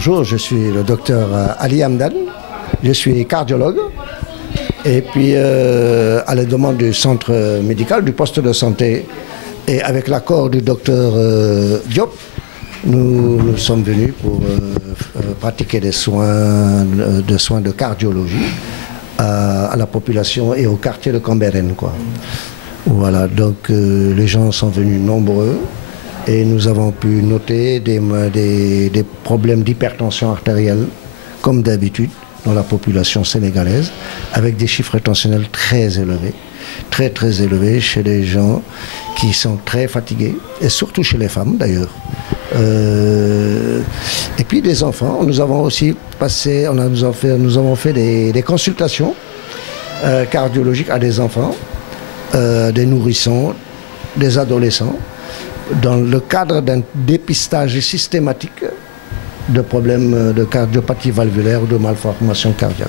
bonjour, je suis le docteur Ali Hamdan, je suis cardiologue et puis à la demande du centre médical, du poste de santé et avec l'accord du docteur Diop, nous sommes venus pour pratiquer des soins de cardiologie à la population et au quartier de Cambérène, quoi. Voilà, donc les gens sont venus nombreux et nous avons pu noter des problèmes d'hypertension artérielle, comme d'habitude, dans la population sénégalaise, avec des chiffres tensionnels très élevés, très élevés chez les gens qui sont très fatigués, et surtout chez les femmes d'ailleurs. Et puis des enfants, nous avons aussi passé, nous avons fait des consultations cardiologiques à des enfants, des nourrissons, des adolescents, dans le cadre d'un dépistage systématique de problèmes de cardiopathie valvulaire ou de malformation cardiaque.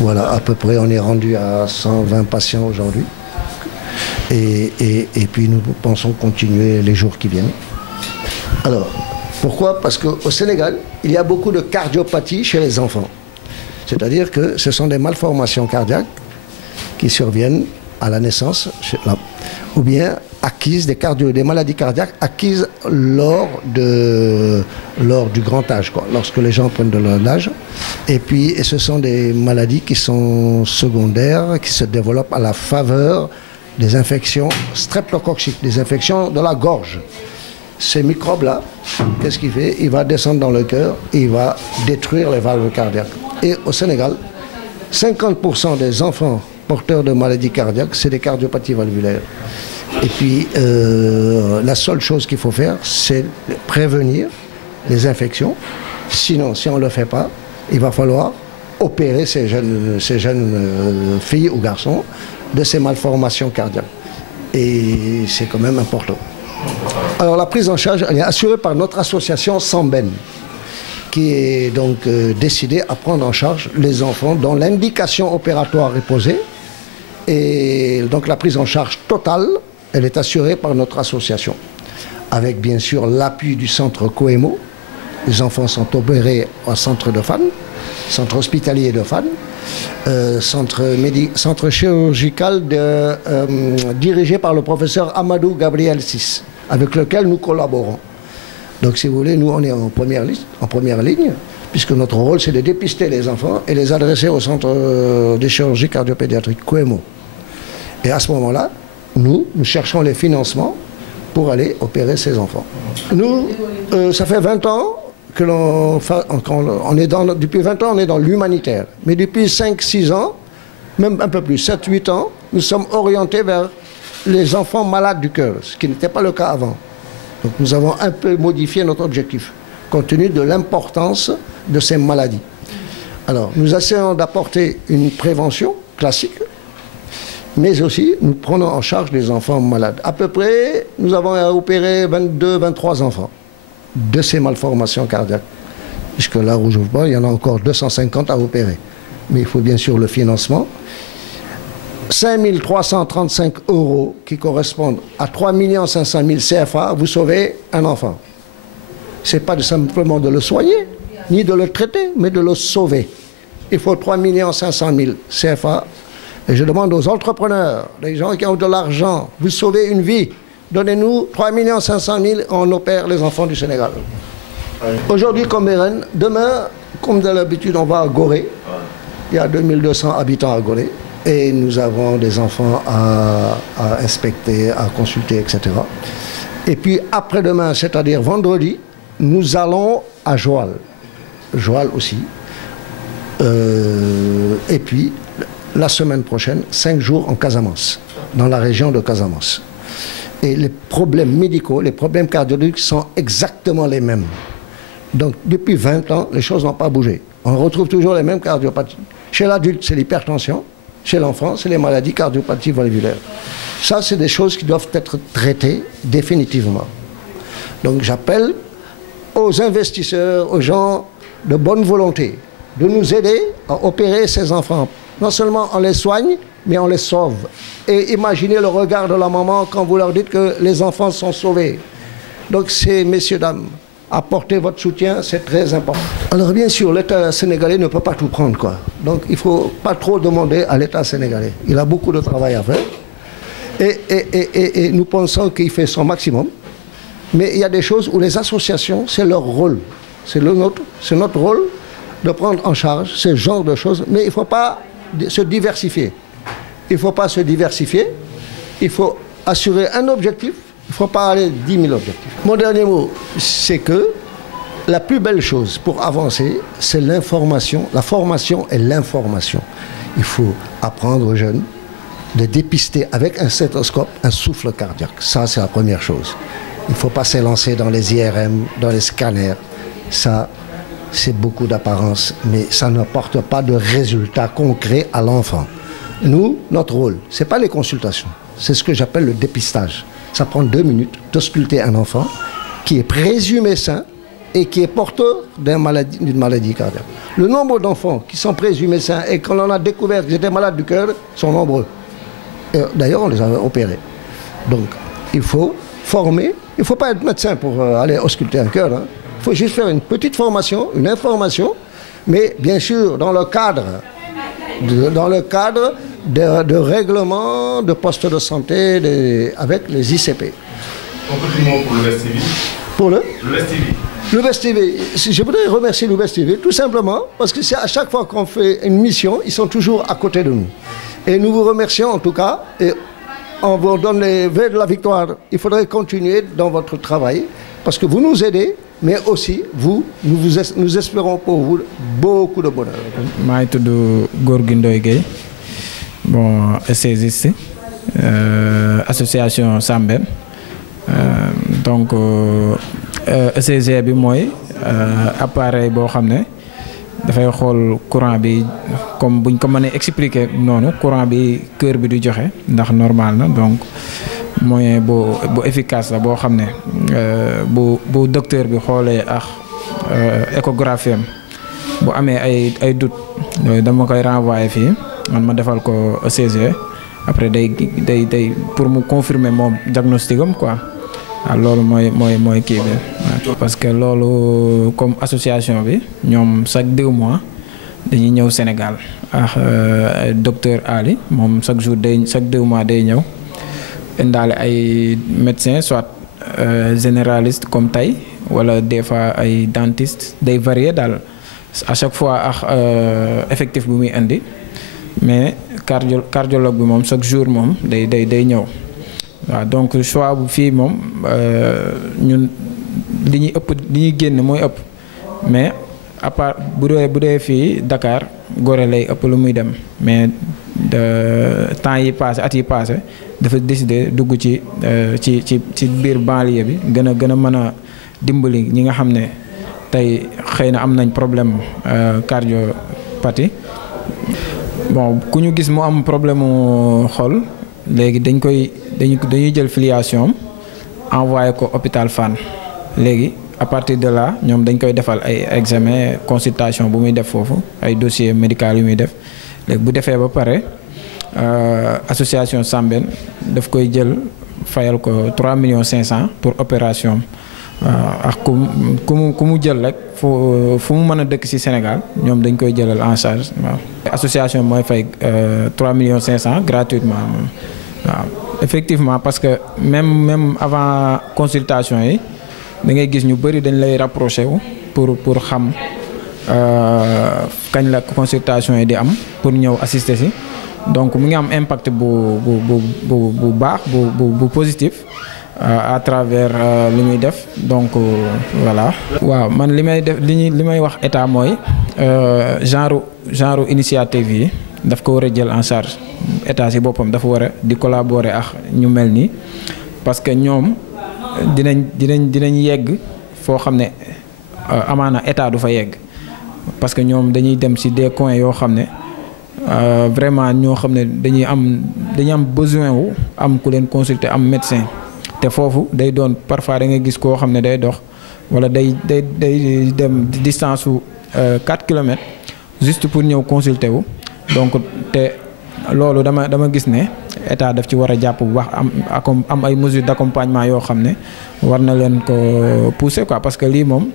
Voilà, à peu près, on est rendu à 120 patients aujourd'hui. Et puis nous pensons continuer les jours qui viennent. Alors, pourquoi? Parce qu'au Sénégal, il y a beaucoup de cardiopathie chez les enfants. C'est-à-dire que ce sont des malformations cardiaques qui surviennent à la naissance, ou bien acquises, des maladies cardiaques acquises lors du grand âge, quoi, lorsque les gens prennent de l'âge. Et puis, ce sont des maladies qui sont secondaires, qui se développent à la faveur des infections streptococciques, des infections de la gorge. Ces microbes-là, qu'est-ce qu'il fait? Il va descendre dans le cœur et il va détruire les valves cardiaques. Et au Sénégal, 50% des enfants porteurs de maladies cardiaques, c'est des cardiopathies valvulaires. Et puis, la seule chose qu'il faut faire, c'est prévenir les infections. Sinon, si on ne le fait pas, il va falloir opérer ces jeunes filles ou garçons de ces malformations cardiaques. Et c'est quand même important. Alors, la prise en charge, elle est assurée par notre association Samben, qui est donc décidée à prendre en charge les enfants dont l'indication opératoire est posée. Et donc la prise en charge totale, elle est assurée par notre association, avec bien sûr l'appui du centre Coemo. Les enfants sont opérés au centre de Fann, centre hospitalier de Fann, centre chirurgical dirigé par le professeur Amadou Gabriel Sis, avec lequel nous collaborons. Donc si vous voulez, nous on est en première ligne, puisque notre rôle c'est de dépister les enfants et les adresser au centre de chirurgie cardiopédiatrique Coemo. Et à ce moment-là, nous cherchons les financements pour aller opérer ces enfants. Nous, ça fait 20 ans que depuis 20 ans, on est dans l'humanitaire. Mais depuis 5-6 ans, même un peu plus, 7-8 ans, nous sommes orientés vers les enfants malades du cœur, ce qui n'était pas le cas avant. Donc nous avons un peu modifié notre objectif, compte tenu de l'importance de ces maladies. Alors, nous essayons d'apporter une prévention classique, mais aussi nous prenons en charge les enfants malades. À peu près, nous avons opéré 22-23 enfants de ces malformations cardiaques. Puisque là où je vous parle, il y en a encore 250 à opérer. Mais il faut bien sûr le financement. 5 335 € qui correspondent à 3 500 000 CFA, vous sauvez un enfant. Ce n'est pas simplement de le soigner, ni de le traiter, mais de le sauver. Il faut 3 500 000 CFA. Et je demande aux entrepreneurs, les gens qui ont de l'argent, vous sauvez une vie. Donnez-nous 3 500 000, on opère les enfants du Sénégal. Aujourd'hui, Cambérène, demain, comme de l'habitude, on va à Gorée. Il y a 2200 habitants à Gorée. Et nous avons des enfants à inspecter, à consulter, etc. Et puis après-demain, c'est-à-dire vendredi, nous allons à Joal. Joal aussi. Et puis, la semaine prochaine, 5 jours en Casamance, dans la région de Casamance. Et les problèmes médicaux, les problèmes cardiologiques sont exactement les mêmes. Donc, depuis 20 ans, les choses n'ont pas bougé. On retrouve toujours les mêmes cardiopathies. Chez l'adulte, c'est l'hypertension. Chez l'enfant, c'est les maladies cardiopathies valvulaires. Ça, c'est des choses qui doivent être traitées définitivement. Donc, j'appelle aux investisseurs, aux gens de bonne volonté, de nous aider à opérer ces enfants. Non seulement on les soigne, mais on les sauve. Et imaginez le regard de la maman quand vous leur dites que les enfants sont sauvés. Donc, c'est, messieurs, dames, apporter votre soutien, c'est très important. Alors bien sûr, l'État sénégalais ne peut pas tout prendre, quoi. Donc il ne faut pas trop demander à l'État sénégalais. Il a beaucoup de travail à faire. Et nous pensons qu'il fait son maximum. Mais il y a des choses où les associations, c'est leur rôle. C'est notre rôle de prendre en charge ce genre de choses. Mais il ne faut pas se diversifier. Il ne faut pas se diversifier. Il faut assurer un objectif. Il ne faut pas aller 10 000 objectifs. Mon dernier mot, c'est que la plus belle chose pour avancer, c'est l'information, la formation et l'information. Il faut apprendre aux jeunes de dépister avec un stéthoscope un souffle cardiaque. Ça, c'est la première chose. Il ne faut pas s'élancer dans les IRM, dans les scanners. Ça, c'est beaucoup d'apparence, mais ça n'apporte pas de résultats concrets à l'enfant. Nous, notre rôle, ce n'est pas les consultations. C'est ce que j'appelle le dépistage. Ça prend 2 minutes d'ausculter un enfant qui est présumé sain et qui est porteur d'une maladie cardiaque. Le nombre d'enfants qui sont présumés sains et qu'on en a découvert qu'ils étaient malades du cœur sont nombreux. D'ailleurs, on les a opérés. Donc, il faut former. Il ne faut pas être médecin pour aller ausculter un cœur. Hein. Il faut juste faire une petite formation, une information, mais bien sûr, dans le cadre de règlement de postes de santé avec les ICP. Un petit mot pour le West TV. Pour le West TV. Le West TV, je voudrais remercier le West TV, tout simplement, parce que c'est à chaque fois qu'on fait une mission, ils sont toujours à côté de nous. Et nous vous remercions en tout cas, et on vous donne les vœux de la victoire. Il faudrait continuer dans votre travail, parce que vous nous aidez, mais aussi, nous espérons pour vous beaucoup de bonheur. Je suis Gorgui Ndoye Gueye, bon, essayiste, association Sambène. Donc, ECG bi mooy appareil boo xam ne dafay xool courant bi comme buñ ko mënee expliquer noonu courant bi cœur bi du joxe ndax normal na donc moyen bu efficace la boo xam ne bu docteur bi xoolee ak échographie am bu amee ay doute yooyu dama koy renvoyer fii man ma defal ko ECG après day pour mu confirmer moom diagnostic am quoi. waaw loolu mooy kii bi parce que loolu comme association bi ñoom chaque 2 mois dañuy ñëw Sénégal ak docteur Ali moom chaque 2 mois day ñëw indaale ay médecins soit généraliste comme tey wala des fois ay dentiste day varier daal à chaque fois ak effectif bu muy indi mais cardiologue bi moom chaque jour moom day ñëw. waaw donc choix bu fii moom ñun li ñuy génn mooy ëpp mais à part bu dee fii Dakar Gorée lay ëpp lu muy dem mais temps yi passé at yi passé dafa décider dugg ci biir banlieue bi gën a mën a dimbali ñi nga xam ne tey xëy na am nañ problème cardiopathie bon ku ñu gis mu am problème mu xol léegi dañuy jël filiation envoyé ko hôpital Fann léegi à partir de là ñoom dañ koy defal ay examen consultation bu muy def foofu ay dossier médical yu muy def léegi bu defee ba pare association Sambène daf koy jël fayal ko 3,5 millions pour opération ak ku mu jël rek fu mu mën a dëkk ci Sénégal ñoom dañ koy jëlal en charge waaw. association mooy fay 3,5 millions gratuitement waaw effectivement parce que même avant consultation yi da ngay gis ñu bari dañ lay rapproché wu pour xam kañ la consultation yi di am pour ñëw assister ci donc mu ngi am impact bu baax bu positif à travers li muy def donc voilà. waaw man li may wax état mooy genre initiative yi daf ko war a jël en charge état ci boppam dafa war a di collaborer ak ñu mel nii parce que ñoom dinañ yegg foo xam ne amaana état du fa yegg parce que ñoom dañuy dem ci des coins yoo xam ne vraiment ñoo xam ne dañuy am besoin wu am ku leen consulter am médecin te foofu day doon parfois da nga gis koo xam ne day dox wala day dem distance su 4 kilomètres juste pour ñëw consulter wu donc te loolu dama gis ne état daf ci war a jàpp bu baax am ay mesures d'accompagnement yoo xam ne war na leen ko pousser quoi parce que lii moom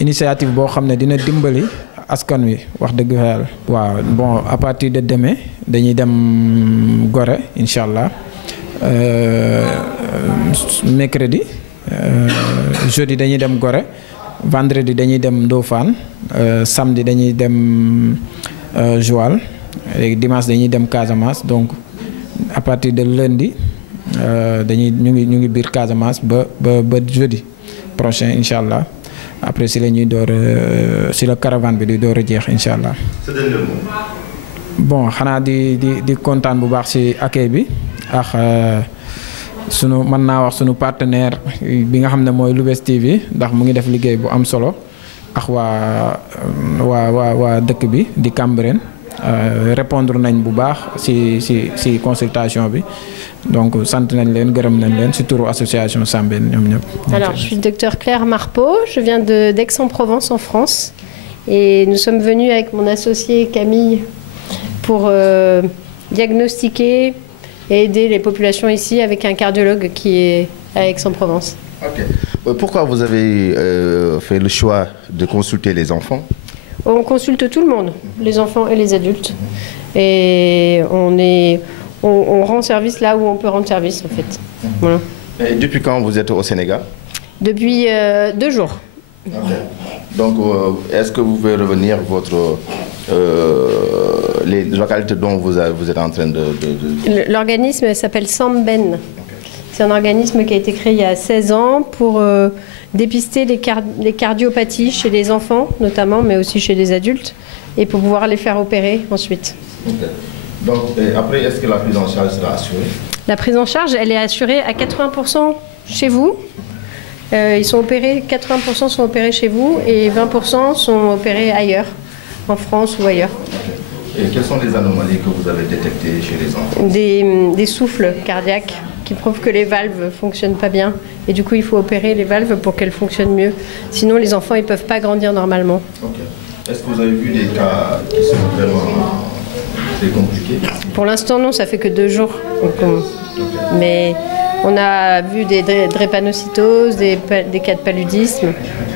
initiative boo xam ne dina dimbali askan wi wax dëgg fa yàlla. waaw bon à partir de demain dañuy dem Gorée incha allah mercredi jeudi dañuy dem Gorée vendredi dañuy dem Ndofane samedi dañuy dem Joal léegi dimanche dañuy dem Casamance donc à partir de lundi ñu ngi biir Casamance ba jeudi prochain incha allah après si la ñuy door si la caravane bi di door a jeex incha allah. bon xanaa di kontaan bu baax si accueil bi ak sunu mën naa wax sunu partenaire bi nga xam ne mooy Lou'Bess TV ndax mu ngi def liggéey bu am solo ak waa dëkk bi di Cambérène répondre nañ bu baax si consultation bi donc sant nañ leen gërëm nañ leen si turu association Sambène ñoom ñëpp. Alors je suis le docteur Claire Marpeau, je viens d'Aix-en-Provence en France et nous sommes venus avec mon associé Camille pour diagnostiquer et aider les populations ici avec un cardiologue qui est à Aix-en-Provence. Ok. Pourquoi vous avez fait le choix de consulter les enfants? On consulte tout le monde, les enfants et les adultes. Et on rend service là où on peut rendre service en fait. Voilà. Et depuis quand vous êtes au Sénégal? Depuis 2 jours. Okay. Donc, est-ce que vous pouvez revenir les localités dont vous êtes en train de... L'organisme s'appelle Sambène. C'est un organisme qui a été créé il y a 16 ans pour dépister les cardiopathies chez les enfants notamment, mais aussi chez les adultes, et pour pouvoir les faire opérer ensuite. Okay. Donc, après, est-ce que la prise en charge sera assurée? La prise en charge, elle est assurée à 80% chez vous. Ils sont opérés, 80% sont opérés chez vous et 20% sont opérés ailleurs, en France ou ailleurs. Et quelles sont les anomalies que vous avez détectées chez les enfants? Des souffles cardiaques qui prouvent que les valves ne fonctionnent pas bien. Et du coup, il faut opérer les valves pour qu'elles fonctionnent mieux. Sinon, les enfants ne peuvent pas grandir normalement. Okay. Est-ce que vous avez vu des cas qui sont vraiment très compliqués? Pour l'instant, non, ça fait que 2 jours. Donc, mais on a vu des drépanocytoses, des cas de paludisme.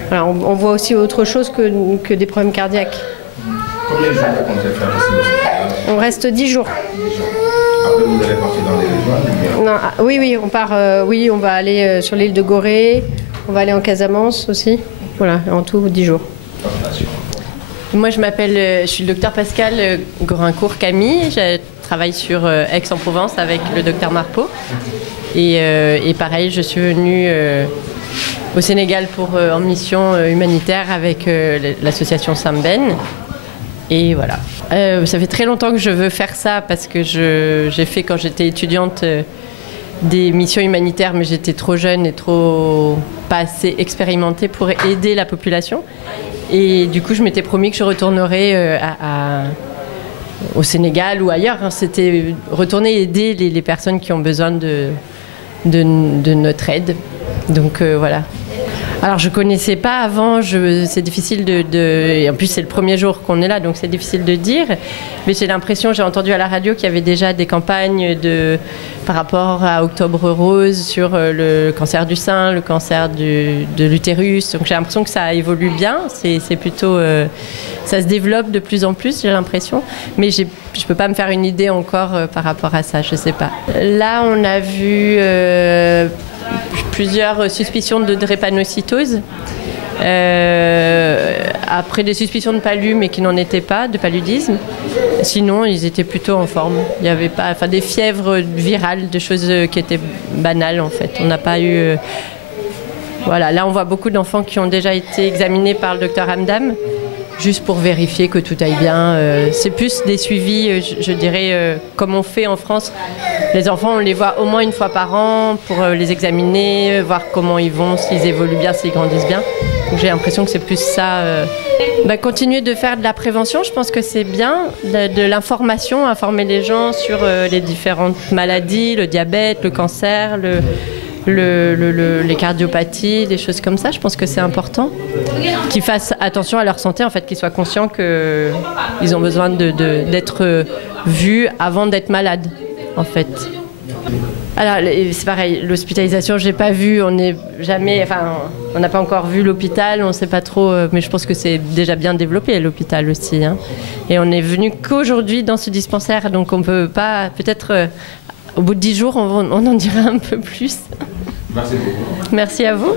Voilà, on voit aussi autre chose que des problèmes cardiaques. Combien de jours vous comptez faire ici au Sénégal? On reste 10 jours. 10 jours. Après, vous allez partir dans les régions? Non, oui, on part. Oui, on va aller sur l'île de Gorée. On va aller en Casamance aussi. Voilà, en tout 10 jours. Moi, je suis le docteur Pascal Gorincourt Camille. Je travaille sur Aix-en-Provence avec le docteur Marpeau. Et pareil, je suis venue au Sénégal en mission humanitaire avec l'association Sambène. Et voilà. Ça fait très longtemps que je veux faire ça parce que j'ai fait quand j'étais étudiante des missions humanitaires, mais j'étais trop jeune et pas assez expérimentée pour aider la population. Et du coup, je m'étais promis que je retournerais au Sénégal ou ailleurs. C'était retourner aider les personnes qui ont besoin de notre aide. Donc voilà. Alors je connaissais pas avant, c'est difficile et en plus c'est le premier jour qu'on est là, donc c'est difficile de dire. Mais j'ai l'impression, j'ai entendu à la radio qu'il y avait déjà des campagnes par rapport à Octobre Rose sur le cancer du sein, le cancer de l'utérus. Donc j'ai l'impression que ça évolue bien, c'est plutôt... ça se développe de plus en plus, j'ai l'impression. Mais je peux pas me faire une idée encore par rapport à ça, je sais pas. Là, on a vu... plusieurs suspicions de drépanocytose. Après des suspicions de palu, mais qui n'en étaient pas, de paludisme. Sinon, ils étaient plutôt en forme. Il n'y avait pas, des fièvres virales, des choses qui étaient banales en fait. On n'a pas eu... Voilà, là on voit beaucoup d'enfants qui ont déjà été examinés par le docteur Hamdam, juste pour vérifier que tout aille bien. C'est plus des suivis, je dirais, comme on fait en France. Les enfants, on les voit au moins une fois par an pour les examiner, voir comment ils vont, s'ils évoluent bien, s'ils grandissent bien. Donc j'ai l'impression que c'est plus ça. Continuer de faire de la prévention, je pense que c'est bien. De l'information, informer les gens sur les différentes maladies, le diabète, le cancer, les cardiopathies, des choses comme ça. Je pense que c'est important qu'ils fassent attention à leur santé, en fait, qu'ils soient conscients qu'ils ont besoin d'être vus avant d'être malades, en fait. Alors, c'est pareil, l'hospitalisation, je n'ai pas vu, on n'a pas encore vu l'hôpital, on ne sait pas trop, mais je pense que c'est déjà bien développé, l'hôpital aussi. Hein. Et on est venu qu'aujourd'hui dans ce dispensaire, donc on ne peut pas, peut-être au bout de 10 jours, on en dira un peu plus. Merci beaucoup. Merci à vous.